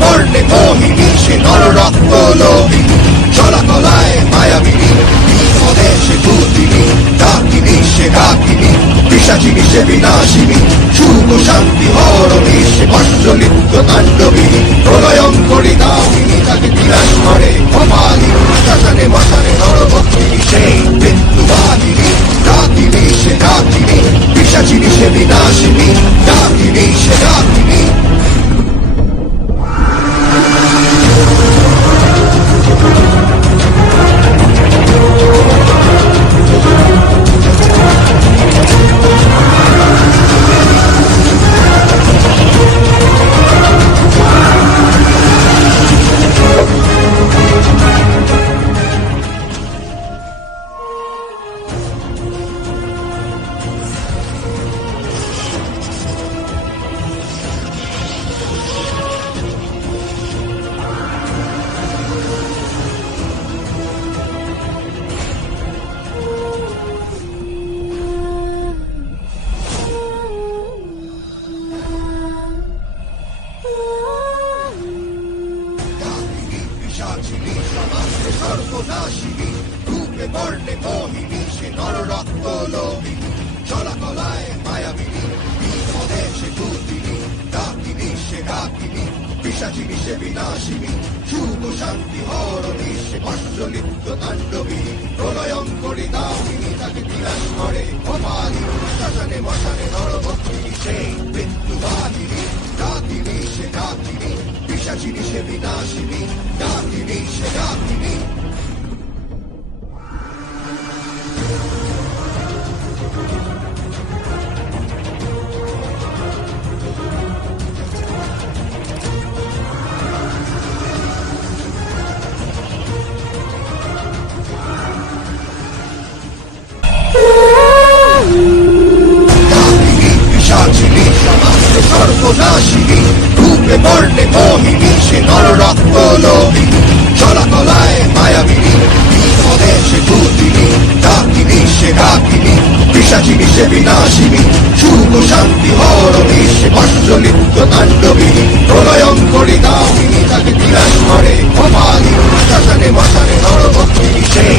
বর্ণে মোহিনী সে নররক্ত লোভিনী চলাকলায় মায়াবিনী বিপদে সে ভূতিনী ডাকিনী সে ডাকিনী পিশাচিনী সে বিনাশিনী শুভ শান্তি হরণী সে মণ্ডলিপ্ত তাণ্ডবিনী প্রলয়ঙ্করী দামিনী তাকে বিনাশ করে অমালিনী শ্মশানে মশানে নরভক্ষিনী সেই মৃত্যুবাহিনী ডাকিনী সে ডাকিনী পিশাচিনী সে বিনাশিনী ডাকিনী সে ডাকিনী সর্বনাশিনী রূপে বর্ণে মোহিনী সে নররক্ত লোভিনী চলাকলায় মায়াবিনী বিপদে সে ভূতিনী ডাকিনী সে ডাকিনী পিশাচিনী সে বিনাশিনী শুভ শান্তি হরণী সে মণ্ডলিপ্ত তাণ্ডবিনী প্রলয়ঙ্করী দামিনী তাকে বিনাশ করে অমালিনী শ্মশানে মশানে নরভক্ষিনী সেই মৃত্যুবাহিনী ডাকিনী সে ডাকিনী পিশাচিনী সে বিনাশিনী ডাকিনী সে ডাকিনী সর্বনাশিনী রূপে বর্ণে মোহিনী সে নররক্ত লোভিনী চলাকলায় মায়াবিনী বিপদে সে ভূতিনী ডাকিনী সে ডাকিনী পিশাচিনী সে বিনাশিনী শুভ শান্তি হরণী সে মণ্ডলিপ্ত তাণ্ডবিনী প্রলয়ঙ্করী দামিনী তাকে বিনাশ করে অমালিনী শ্মশানে মশানে নরভক্ষিনী সেই